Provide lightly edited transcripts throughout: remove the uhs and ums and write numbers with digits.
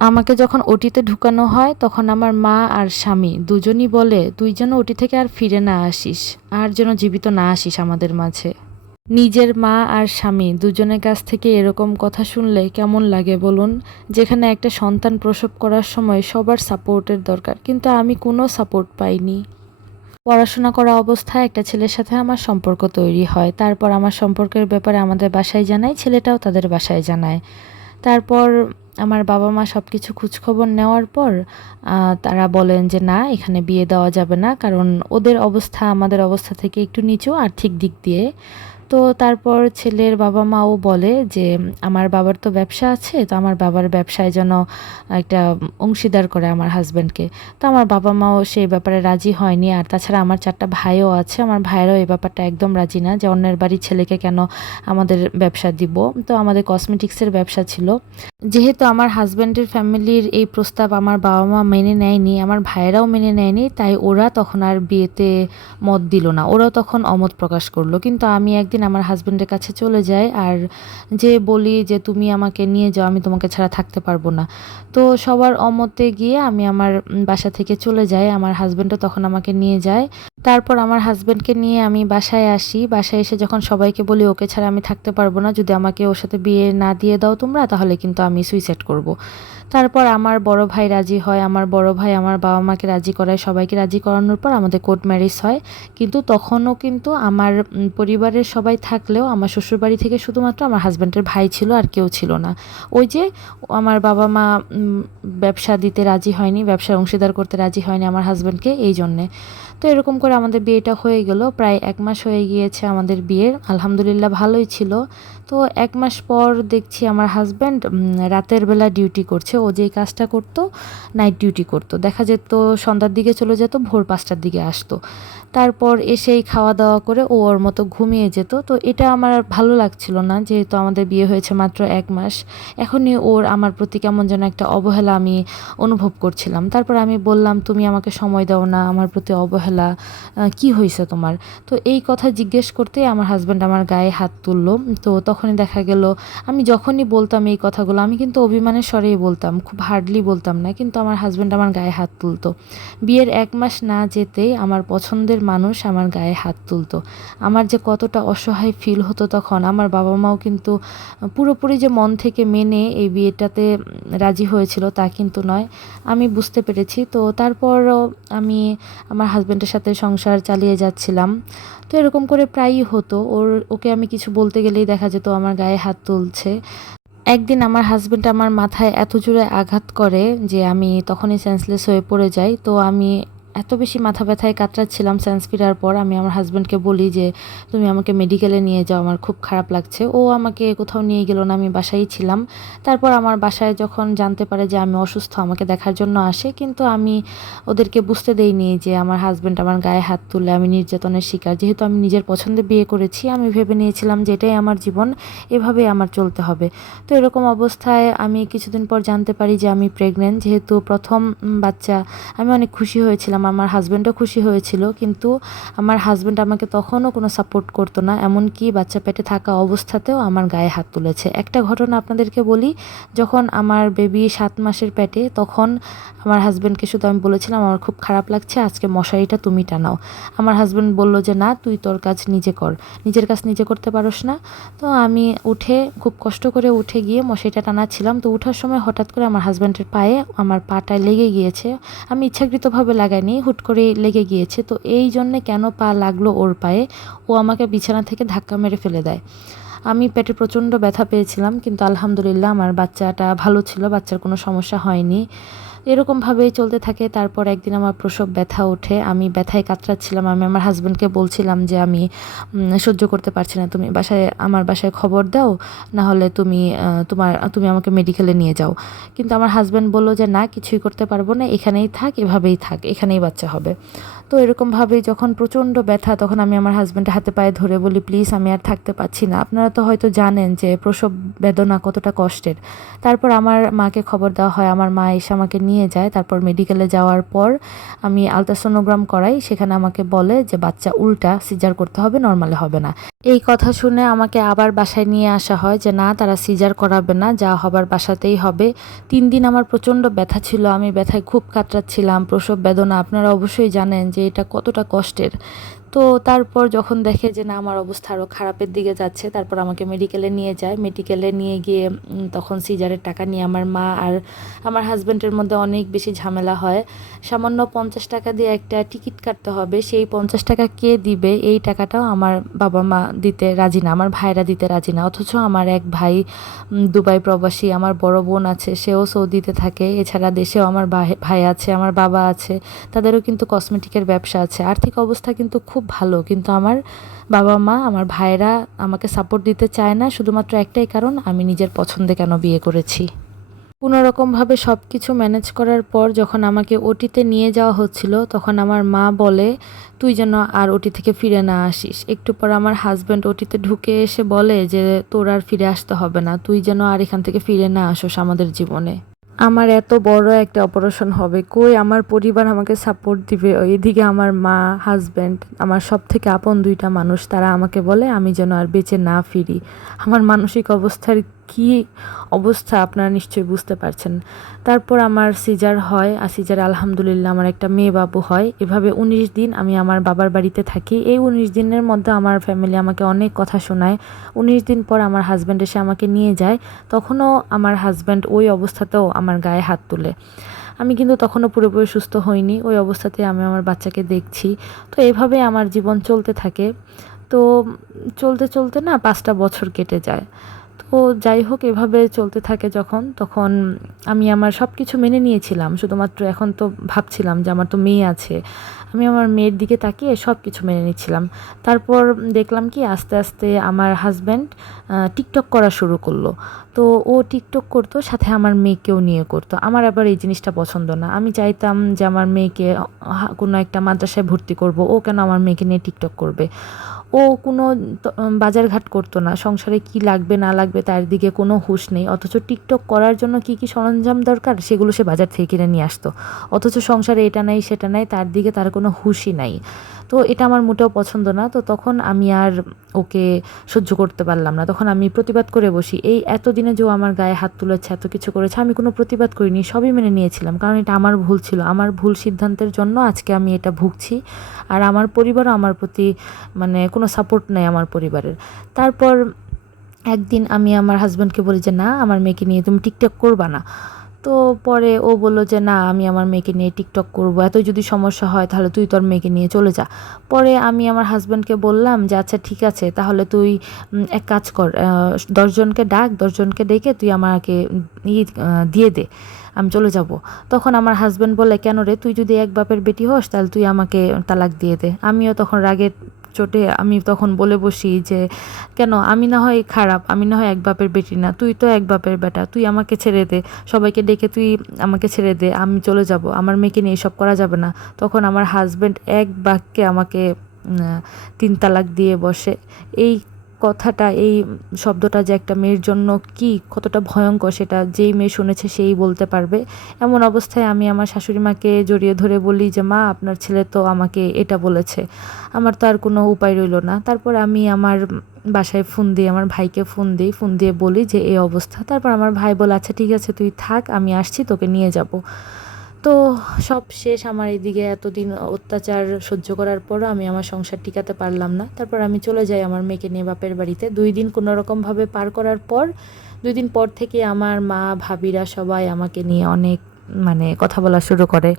আমাকে যখন ওটিতে ঢুকানো হয় তখন আমার মা আর স্বামী দুজনই বলে, তুই যেন ওটি থেকে আর ফিরে না আসিস, আর যেন জীবিত না আসিস আমাদের মাঝে। নিজের মা আর স্বামী দুজনের কাছ থেকে এরকম কথা শুনলে কেমন লাগে বলুন? যেখানে একটা সন্তান প্রসব করার সময় সবার সাপোর্টের দরকার, কিন্তু আমি কোনো সাপোর্ট পাইনি। পড়াশোনা করা অবস্থায় একটা ছেলের সাথে আমার সম্পর্ক তৈরি হয়। তারপর আমার সম্পর্কের ব্যাপারে আমাদের বাসায় জানাই, ছেলেটাও তাদের বাসায় জানায়। তারপর আমার বাবা-মা সবকিছু খোঁজখবর নেওয়ার পর তারা বলেন যে, "না, এখানে বিয়ে দেওয়া যাবে না।" কারণ ওদের অবস্থা আমাদের অবস্থা থেকে একটু নিচু আর্থিক দিক দিয়ে। তো তারপর ছেলের বাবা-মাও বলে যে, "আমার বাবার তো ব্যবসা আছে, তো আমার বাবার ব্যবসায় যেন একটা অংশীদার করে আমার হাসব্যান্ডকে।" তো আমার বাবা-মাও সেই ব্যাপারে রাজি হয়নি। আর তাছাড়া আমার ৪ টা ভাইও আছে। আমার ভাইয়েরাও এই ব্যাপারটা একদম রাজি না যে, অন্যের বাড়ির ছেলেকে কেন আমাদের ব্যবসা দিব। তো আমাদের কসমেটিক্সের ব্যবসা ছিল। যেহেতু আমার হাসব্যান্ডের ফ্যামিলির এই প্রস্তাব আমার বাবা-মা মেনে নেয়নি, আমার ভাইয়েরাও মেনে নেয়নি, তাই ওরা তখন আর বিয়েতে মত দিল না। ওরাও তখন অমত প্রকাশ করলো। কিন্তু আমি একদিন আমার হাসব্যান্ডের কাছে চলে যাই আর যেয়ে বলি যে, "তুমি আমাকে নিয়ে যাও, আমি তোমাকে ছাড়া থাকতে পারবো না।" তো সবার অমতে গিয়ে আমি আমার বাসা থেকে চলে যাই। আমার হাসব্যান্ডও তখন আমাকে নিয়ে যায়। তারপর আমার হাসব্যান্ডকে নিয়ে আমি বাসায় আসি। বাসায় এসে যখন সবাইকে বলি, "ওকে ছাড়া আমি থাকতে পারবো না। যদি আমাকে ওর সাথে বিয়ে না দিয়ে দাও তোমরা, তাহলে কিন্তু আমি সুইসাইড করব।" তারপর আমার বড় ভাই রাজি হয়। আমার বড় ভাই আমার বাবা-মাকে রাজি করায়। সবাইকে রাজি করানোর পর আমাদের কোর্ট ম্যারেজ হয়। কিন্তু তখনও কিন্তু আমার পরিবারের সবাই থাকলেও আমার শ্বশুরবাড়ি থেকে শুধুমাত্র আমার হাসব্যান্ডের ভাই ছিল, আর কেউ ছিল না। ওই যে আমার বাবা-মা ব্যবসা দিতে রাজি হয়নি, ব্যবসায় অংশীদার করতে রাজি হয়নি আমার হাসব্যান্ডকে, এই জন্যে। তো এরকম করে আমাদের বিয়েটা হয়ে গেল। প্রায় ১ মাস হয়ে গিয়েছে আমাদের বিয়ের। আলহামদুলিল্লাহ ভালোই ছিল। তো ১ মাস পর দেখছি আমার হাসব্যান্ড রাতের বেলা ডিউটি করছে। ও যেই কাজটা করত, নাইট ডিউটি করত। দেখা যেত সন্ধ্যার দিকে চলে যেত, ভোর ৫ টার দিকে আসতো। তারপর এসেই খাওয়া-দাওয়া করে ও ওর মতো ঘুমিয়ে যেত। তো এটা আমার আর ভালো লাগছিল না, যেহেতু আমাদের বিয়ে হয়েছে মাত্র ১ মাস। এখনই ওর আমার প্রতি কেমন যেন একটা অবহেলা আমি অনুভব করছিলাম। তারপর আমি বললাম, "তুমি আমাকে সময় দাও না, আমার প্রতি অবহেলা, কি হইছে তোমার?" তো এই কথা জিজ্ঞেস করতেই আমার হাসব্যান্ড আমার গায়ে হাত তুলল। তো তখনই দেখা গেল আমি যখনই বলতাম এই কথাগুলো, আমি কিন্তু অভিমানের স্বরেই বলতাম, খুব হার্ডলি বলতাম না। কিন্তু আমার হাসব্যান্ড আমার গায়ে হাত তুলত। বিয়ের ১ মাস না যেতেই আমার পছন্দের মানুষ আমার গায়ে হাত তুলত। আমার যে কতটা অসহায় ফিল হতো তখন, আমার বাবা-মাও কিন্তু পুরোপুরি যে মন থেকে মেনে এই বিয়েটাতে রাজি হয়েছিল তা কিন্তু নয়। আমি বুঝতে পেরেছি। তো তারপরও আমি আমার হাসব্যান্ডের সাথে সংসার চালিয়ে যাচ্ছিলাম। তো এরকম করে প্রায়ই হতো। ওকে আমি কিছু বলতে গেলেই দেখা যেত আমার গায়ে হাত তুলছে। একদিন আমার হাসব্যান্ড আমার মাথায় এত জোরে আঘাত করে যে আমি তখনই সেন্সলেস হয়ে পড়ে যাই। তো আমি এত বেশি মাথা ব্যথায় কাতরাচ্ছিলাম সেন্স ফেরার পর, আমি আমার হাসব্যান্ডকে বলি যে, "তুমি আমাকে মেডিকেলে নিয়ে যাও, আমার খুব খারাপ লাগছে।" ও আমাকে কোথাও নিয়ে গেল না, আমি বাসায়ই ছিলাম। তারপর আমার বাসায় যখন জানতে পারে যে আমি অসুস্থ, আমাকে দেখার জন্য আসে। কিন্তু আমি ওদেরকে বুঝতে দেইনি যে আমার হাসব্যান্ড আমার গায়ে হাত তুললে আমি নির্যাতনের শিকার। যেহেতু আমি নিজের পছন্দে বিয়ে করেছি, আমি ভেবে নিয়েছিলাম যে এটাই আমার জীবন, এভাবেই আমার চলতে হবে। তো এরকম অবস্থায় আমি কিছুদিন পর জানতে পারি যে আমি প্রেগন্যান্ট। যেহেতু ১ম বাচ্চা, আমি অনেক খুশি হয়েছিলাম। আমার হাসব্যান্ডও খুশি হয়েছিল। কিন্তু আমার হাসব্যান্ড আমাকে তখনও কোনো সাপোর্ট করতো না। এমনকি বাচ্চা পেটে থাকা অবস্থাতেও আমার গায়ে হাত তুলেছে। একটা ঘটনা আপনাদেরকে বলি, যখন আমার বেবি ৭ মাসের পেটে, তখন আমার হাসব্যান্ডকে শুধু আমি বলেছিলাম, "আমার খুব খারাপ লাগছে, আজকে মশারিটা তুমি টানাও।" আমার হাসব্যান্ড বলল যে, "না, তুই তোর কাজ নিজে কর। নিজের কাজ নিজে করতে পারোস না?" তো আমি উঠে খুব কষ্ট করে উঠে গিয়ে মশারিটা টানাচ্ছিলাম। তো উঠার সময় হঠাৎ করে আমার হাসব্যান্ডের পায়ে আমার পাটা লেগে গিয়েছে। আমি ইচ্ছাকৃতভাবে লাগাইনি, হুট করেই লেগে গিয়েছে। তো এই জন্যে কেন পা লাগলো ওর পায়ে, ও আমাকে বিছানা থেকে ধাক্কা মেরে ফেলে দেয়। আমি পেটে প্রচণ্ড ব্যথা পেয়েছিলাম, কিন্তু আলহামদুলিল্লাহ আমার বাচ্চাটা ভালো ছিল, বাচ্চার কোনো সমস্যা হয়নি। এরকমভাবেই চলতে থাকে। তারপর একদিন আমার প্রসব ব্যথা ওঠে। আমি ব্যথায় কাতরাচ্ছিলাম। আমি আমার হাসব্যান্ডকে বলছিলাম যে, "আমি সহ্য করতে পারছি না। তুমি আমার বাসায় খবর দাও। না হলে তুমি আমাকে মেডিকেলে নিয়ে যাও।" কিন্তু আমার হাসব্যান্ড বলল যে, "না, কিছুই করতে পারবো না। এখানেই থাক, এভাবেই থাক। এখানেই বাচ্চা হবে।" তো এরকমভাবেই যখন প্রচণ্ড ব্যথা, তখন আমি আমার হাজব্যান্ডের হাতে পায়ে ধরে বলি, প্লিজ আমি আর থাকতে পারছি না। আপনারা তো হয়তো জানেন যে প্রসব বেদনা কতটা কষ্টের। তারপর আমার মাকে খবর দেওয়া হয়, আমার মা এসে আমাকে নিয়ে যায়। তারপর মেডিকেলে যাওয়ার পর আমি আলট্রাসোনোগ্রাম করাই, সেখানে আমাকে বলে যে বাচ্চা উল্টা, সিজার করতে হবে, নর্মালে হবে না। এই কথা শুনে আমাকে আবার বাসায় নিয়ে আসা হয় যে না, তারা সিজার করাবে না, যা হবার বাসাতেই হবে। 3 দিন আমার প্রচণ্ড ব্যথা ছিল, আমি ব্যথায় খুব কাতরাচ্ছিলাম। প্রসব বেদনা আপনারা অবশ্যই জানেন যে এটা কতটা কষ্টের। তো তারপর যখন দেখে যে না, আমার অবস্থা আরও খারাপের দিকে যাচ্ছে, তারপর আমাকে মেডিকেলে নিয়ে যায়। মেডিকেলে নিয়ে গিয়ে তখন সিজারের টাকা নিয়ে আমার মা আর আমার হাজব্যান্ডের মধ্যে অনেক বেশি ঝামেলা হয়। সামান্য 50 টাকা দিয়ে একটা টিকিট কাটতে হবে, সেই 50 টাকা কে দিবে, এই টাকাটাও আমার বাবা মা দিতে রাজি না, আমার ভাইরা দিতে রাজি না। অথচ আমার এক ভাই দুবাই প্রবাসী, আমার বড় বোন আছে, সেও সৌদিতে থাকে, এছাড়া দেশেও আমার ভাই আছে, আমার বাবা আছে, তাদেরও কিন্তু কসমেটিকের ব্যবসা আছে। আর্থিক অবস্থা কিন্তু খুব ভালো, কিন্তু আমার বাবা মা, আমার ভাইরা আমাকে সাপোর্ট দিতে চায় না, শুধুমাত্র একটাই কারণ, আমি নিজের পছন্দে কেন বিয়ে করেছি। কোনোরকমভাবে সব কিছু ম্যানেজ করার পর যখন আমাকে ওটিতে নিয়ে যাওয়া হচ্ছিল, তখন আমার মা বলে, তুই যেন আর ওটি থেকে ফিরে না আসিস। একটু পর আমার হাজব্যান্ড ওটিতে ঢুকে এসে বলে যে তোর আর ফিরে আসতে হবে না, তুই যেন আর এখান থেকে ফিরে না আসোস আমাদের জীবনে। আমার এত বড় একটা অপারেশন হবে, কই আমার পরিবার আমাকে সাপোর্ট দিবে? এদিকে আমার মা, হাজব্যান্ড, আমার সব থেকে আপন 2টা মানুষ, তারা আমাকে বলে আমি যেন আর বেঁচে না ফিরি। আমার মানসিক অবস্থার কি অবস্থা আপনারা নিশ্চয়ই বুঝতে পারছেন। তারপর আমার সিজার হয়, আর সিজারে আলহামদুলিল্লাহ আমার একটা মেয়ে বাবু হয়। এভাবে 19 দিন আমি আমার বাবার বাড়িতে থাকি। এই 19 দিনের মধ্যে আমার ফ্যামিলি আমাকে অনেক কথা শোনায়। 19 দিন পর আমার হাজব্যান্ড এসে আমাকে নিয়ে যায়। তখনও আমার হাজব্যান্ড ওই অবস্থাতেও আমার গায়ে হাত তুলে। আমি কিন্তু তখনও পুরোপুরি সুস্থ হইনি, ওই অবস্থাতে আমি আমার বাচ্চাকে দেখছি। তো এভাবে আমার জীবন চলতে থাকে। তো চলতে চলতে না 5টা বছর কেটে যায়। তো যাই হোক, এভাবে চলতে থাকে যখন, তখন আমি আমার সব কিছু মেনে নিয়েছিলাম। শুধুমাত্র এখন তো ভাবছিলাম যে আমার তো মেয়ে আছে, আমি আমার মেয়ের দিকে তাকিয়ে সব কিছু মেনে নিচ্ছিলাম। তারপর দেখলাম কি আস্তে আস্তে আমার হাজব্যান্ড টিকটক করা শুরু করলো। তো ও টিকটক করতো, সাথে আমার মেয়েকেও নিয়ে করতো। আমার আবার এই জিনিসটা পছন্দ না। আমি চাইতাম যে আমার মেয়েকে কোনো একটা মাদ্রাসায় ভর্তি করব, ও কেন আমার মেয়েকে নিয়ে টিকটক করবে? ও কোনো বাজারঘাট করতো না, সংসারে কি লাগবে না লাগবে তার দিকে কোনো হুঁশ নেই। অথচ টিকটক করার জন্য কি কি সরঞ্জাম দরকার সেগুলো সে বাজার থেকে কিনে নিয়ে আসতো। অথচ সংসারে এটা নাই সেটা নাই, তার দিকে তার কোনো হুঁশই নাই। তো এটা আমার মোটেও পছন্দ না। তো তখন আমি আর ওকে সহ্য করতে পারলাম না, তখন আমি প্রতিবাদ করে বসি। এই এতদিনে যে ও আমার গায়ে হাত তুলেছে, এত কিছু করেছে, আমি কোনো প্রতিবাদ করিনি, সবই মেনে নিয়েছিলাম, কারণ এটা আমার ভুল ছিল। আমার ভুল সিদ্ধান্তের জন্য আজকে আমি এটা ভুগছি। আর আমার পরিবারও আমার প্রতি মানে কোনো সাপোর্ট নেই আমার পরিবারের। তারপর একদিন আমি আমার হাজব্যান্ডকে বলি যে না, আমার মেয়েকে নিয়ে তুমি টিকটক করবা না। তো পরে ও বলল যে না, আমি আমার মেয়েকে নিয়ে টিকটক করব, এত যদি সমস্যা হয় তাহলে তুই তোর মেয়েকে নিয়ে চলে যা। পরে আমি আমার হাজব্যান্ডকে বললাম যে আচ্ছা ঠিক আছে, তাহলে তুই এক কাজ কর, 10 জনকে ডাক, 10 জনকে ডেকে তুই আমাকে দিয়ে দে, আমি চলে যাব। তখন আমার হাজব্যান্ড বলে, কেন রে, তুই যদি এক বাপের বেটি হোস তাহলে তুই আমাকে তালাক দিয়ে দে। আমিও তখন রাগে চোটে আমি তখন বলে বসি যে কেন, আমি না হয় খারাপ, আমি না হয় এক বাপের বেটি না, তুই তো এক বাপের বেটা, তুই আমাকে ছেড়ে দে, সবাইকে ডেকে তুই আমাকে ছেড়ে দে, আমি চলে যাব, আমার মেয়েকে নিয়ে এসব করা যাবে না। তখন আমার হাজব্যান্ড এক বাক্যে আমাকে 3 তালাক দিয়ে বসে। এই কথাটা, এই শব্দটা যে একটা মেয়ের জন্য কি কতটা ভয়ঙ্কর, সেটা যেই মেয়ে শুনেছে সেই বলতে পারবে। এমন অবস্থায় আমি আমার শাশুড়ি মাকে জড়িয়ে ধরে বলি যে মা, আপনার ছেলে তো আমাকে এটা বলেছে, আমার তো আর কোনো উপায় রইল না। তারপর আমি আমার বাসায় ফোন দিই, আমার ভাইকে ফোন দিই, ফোন দিয়ে বলি যে এই অবস্থা। তারপর আমার ভাই বলে আচ্ছা ঠিক আছে তুই থাক, আমি আসছি, তোকে নিয়ে যাব। তো সব শেষ, আমার এদিকে এতদিন অত্যাচার সহ্য করার পরও আমি আমার সংসার টিকাতে পারলাম না। তারপর আমি চলে যাই আমার মেয়েকে নিয়ে বাপের বাড়িতে। 2 দিন কোনোরকমভাবে পার করার পর, 2 দিন পর থেকে আমার মা, ভাবিরা সবাই আমাকে নিয়ে অনেক মানে কথা বলা শুরু করে।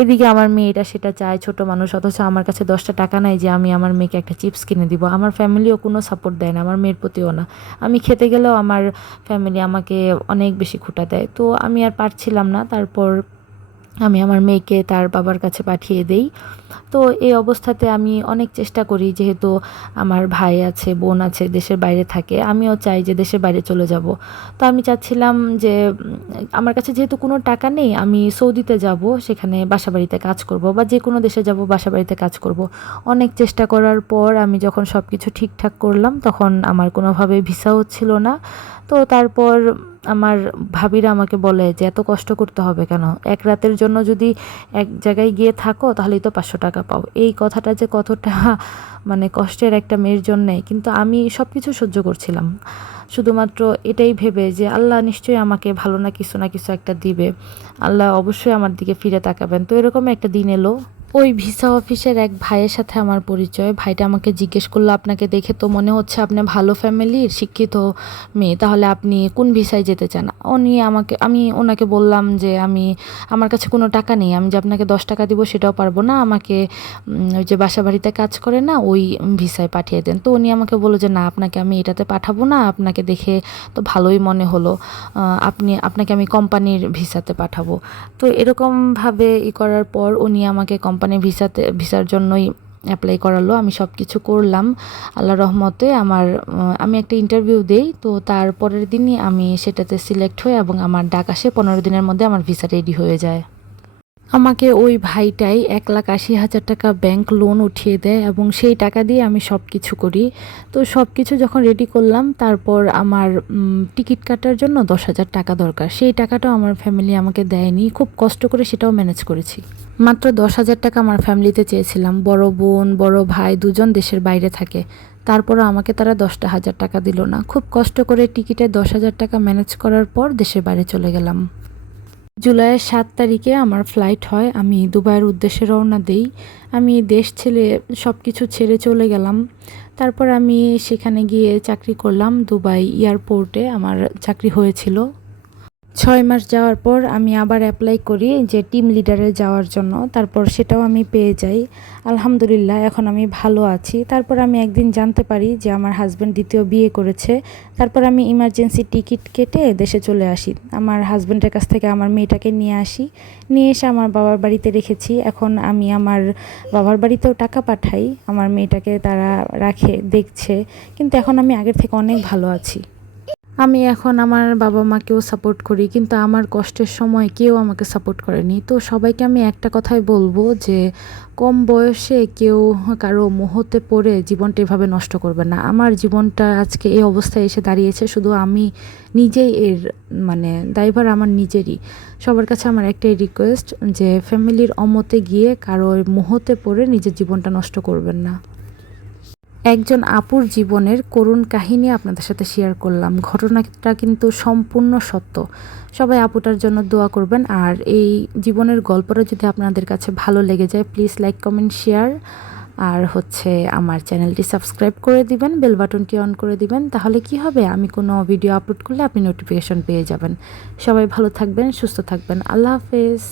এদিকে আমার মেয়ে এটা সেটা চায়, ছোট মানুষ, অথচ আমার কাছে 10টা টাকা নাই যে আমি আমার মেয়েকে একটা চিপস কিনে দিব। আমার ফ্যামিলিও কোনো সাপোর্ট দেয় না, আমার মেয়ের প্রতিও না। আমি খেতে গেলেও আমার ফ্যামিলি আমাকে অনেক বেশি খোঁটা দেয়। তো আমি আর পারছিলাম না। তারপর আমি আমার মেয়েকে তার বাবার কাছে পাঠিয়ে দেই। তো এই অবস্থাতে আমি অনেক চেষ্টা করি, যেহেতু আমার ভাই আছে, বোন আছে, দেশের বাইরে থাকে, আমিও চাই যে দেশের বাইরে চলে যাব। তো আমি চাচ্ছিলাম যে আমার কাছে যেহেতু কোনো টাকা নেই, আমি সৌদিতে যাব, সেখানে বাসাবাড়িতে কাজ করব, বা যে কোনো দেশে যাব বাসাবাড়িতে কাজ করব। অনেক চেষ্টা করার পর আমি যখন সব কিছু ঠিকঠাক করলাম, তখন আমার কোনোভাবে ভিসা হচ্ছিল না। তো তারপর আমার ভাবিরা আমাকে বলে যে এত কষ্ট করতে হবে কেন, এক রাতের জন্য যদি এক জায়গায় গিয়ে থাকো তাহলেই তো 500 টাকা পাও। এই কথাটা যে কতটা মানে কষ্টের একটা মেয়ের জন্যে, কিন্তু আমি সব কিছু সহ্য করছিলাম শুধুমাত্র এটাই ভেবে যে আল্লাহ নিশ্চয়ই আমাকে ভালো না কিছু একটা দিবে, আল্লাহ অবশ্যই আমার দিকে ফিরে তাকাবেন। তো এরকম একটা দিন এলো। ওই ভিসা অফিসের এক ভাইয়ের সাথে আমার পরিচয়। ভাইটা আমাকে জিজ্ঞেস করলো, আপনাকে দেখে তো মনে হচ্ছে আপনি ভালো ফ্যামিলির শিক্ষিত মেয়ে, তাহলে আপনি কোন ভিসায় যেতে চান? আমি ওনাকে বললাম যে আমার কাছে কোনো টাকা নেই, আমি যে আপনাকে 10 টাকা দিব সেটাও পারবো না, আমাকে ওই যে বাসা বাড়িতে কাজ করে না ওই ভিসায় পাঠিয়ে দেন। তো উনি আমাকে বললো যে না, আপনাকে আমি এটাতে পাঠাবো না, আপনাকে দেখে তো ভালোই মনে হলো, আপনাকে আমি কোম্পানির ভিসাতে পাঠাবো। তো এরকমভাবে করার পর উনি আমাকে কোম্পানি ভিসার জন্যই অ্যাপ্লাই করালো। আমি সব কিছু করলাম, আল্লাহর রহমতে আমি একটা ইন্টারভিউ দেই। তো তার পরের দিনই আমি সেটাতে সিলেক্ট হই এবং আমার ডাক আসে, 15 দিনের মধ্যে আমার ভিসা রেডি হয়ে যায়। আমাকে ওই ভাইটাই 1,80,000 টাকা ব্যাংক লোন উঠিয়ে দেয় এবং সেই টাকা দিয়ে আমি সব কিছু করি। তো সব কিছু যখন রেডি করলাম, তারপর আমার টিকিট কাটার জন্য 10,000 টাকা দরকার। সেই টাকাটাও আমার ফ্যামিলি আমাকে দেয়নি, খুব কষ্ট করে সেটাও ম্যানেজ করেছি। মাত্র 10,000 টাকা আমার ফ্যামিলিতে চেয়েছিলাম। বড় বোন, বড় ভাই দুজন দেশের বাইরে থাকে, তারপরও আমাকে তারা 10,000 টাকা দিল না। খুব কষ্ট করে টিকিটে 10,000 টাকা ম্যানেজ করার পর দেশের বাইরে চলে গেলাম। জুলাইয়ের 7 তারিখে আমার ফ্লাইট হয়, আমি দুবাইয়ের উদ্দেশ্যে রওনা দেই। আমি দেশ ছেড়ে সব কিছু ছেড়ে চলে গেলাম। তারপর আমি সেখানে গিয়ে চাকরি করলাম, দুবাই এয়ারপোর্টে আমার চাকরি হয়েছিল। 6 মাস যাওয়ার পর আমি আবার অ্যাপ্লাই করি যে টিম লিডারে যাওয়ার জন্য, তারপর সেটাও আমি পেয়ে যাই। আলহামদুলিল্লাহ, এখন আমি ভালো আছি। তারপর আমি একদিন জানতে পারি যে আমার হাজব্যান্ড দ্বিতীয় বিয়ে করেছে। তারপর আমি ইমার্জেন্সি টিকিট কেটে দেশে চলে আসি। আমার হাজব্যান্ডের কাছ থেকে আমার মেয়েটাকে নিয়ে আসি, নিয়ে এসে আমার বাবার বাড়িতে রেখেছি। এখন আমি আমার বাবার বাড়িতেও টাকা পাঠাই, আমার মেয়েটাকে তারা রাখে, দেখছে। কিন্তু এখন আমি আগের থেকে অনেক ভালো আছি। আমি এখন আমার বাবা মাকেও সাপোর্ট করি, কিন্তু আমার কষ্টের সময় কেউ আমাকে সাপোর্ট করেনি। তো সবাইকে আমি একটা কথাই বলবো যে কম বয়সে কেউ কারো মোহতে পড়ে জীবনটা এভাবে নষ্ট করবে না। আমার জীবনটা আজকে এই অবস্থায় এসে দাঁড়িয়েছে, শুধু আমি নিজেই দায়ভার আমার নিজেরই। সবার কাছে আমার একটাই রিকোয়েস্ট যে ফ্যামিলির অমতে গিয়ে কারো মোহতে পড়ে নিজের জীবনটা নষ্ট করবেন না। একজন আপুর জীবনের করুণ কাহিনী আপনাদের সাথে শেয়ার করলাম। ঘটনাটা কিন্তু সম্পূর্ণ সত্য। সবাই আপুটার জন্য দোয়া করবেন। আর এই জীবনের গল্পটা যদি আপনাদের কাছে ভালো লেগে যায়, প্লিজ লাইক, কমেন্ট, শেয়ার। আর আমার চ্যানেলটি সাবস্ক্রাইব করে দিবেন, বেল বাটনটি অন করে দিবেন। তাহলে কি হবে, আমি কোনো ভিডিও আপলোড করলে আপনি নোটিফিকেশন পেয়ে যাবেন। সবাই ভালো থাকবেন, সুস্থ থাকবেন। আল্লাহ হাফেজ।